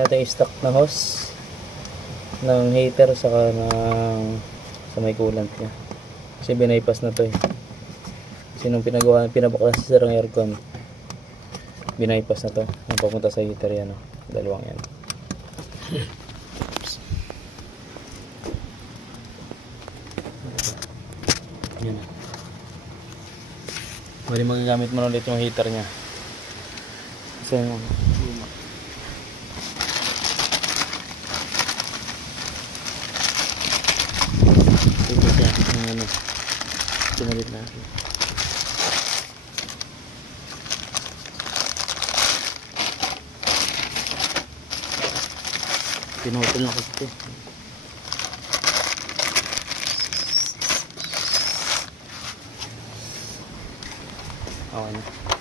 natin stock na hose ng heater saka ng sa may coolant niya. Kasi binaypas na to eh. Kasi nung pinabaklas sa ng aircon, binaypas na to. Nung papunta sa heater yan, oh. Dalawang yan. Yan na. Bali magagamit mo ulit yung heater niya. Kasi yung luma. Ito siya. Yung ano. Pinalit natin. Pinutol na kasi ito. Okay na.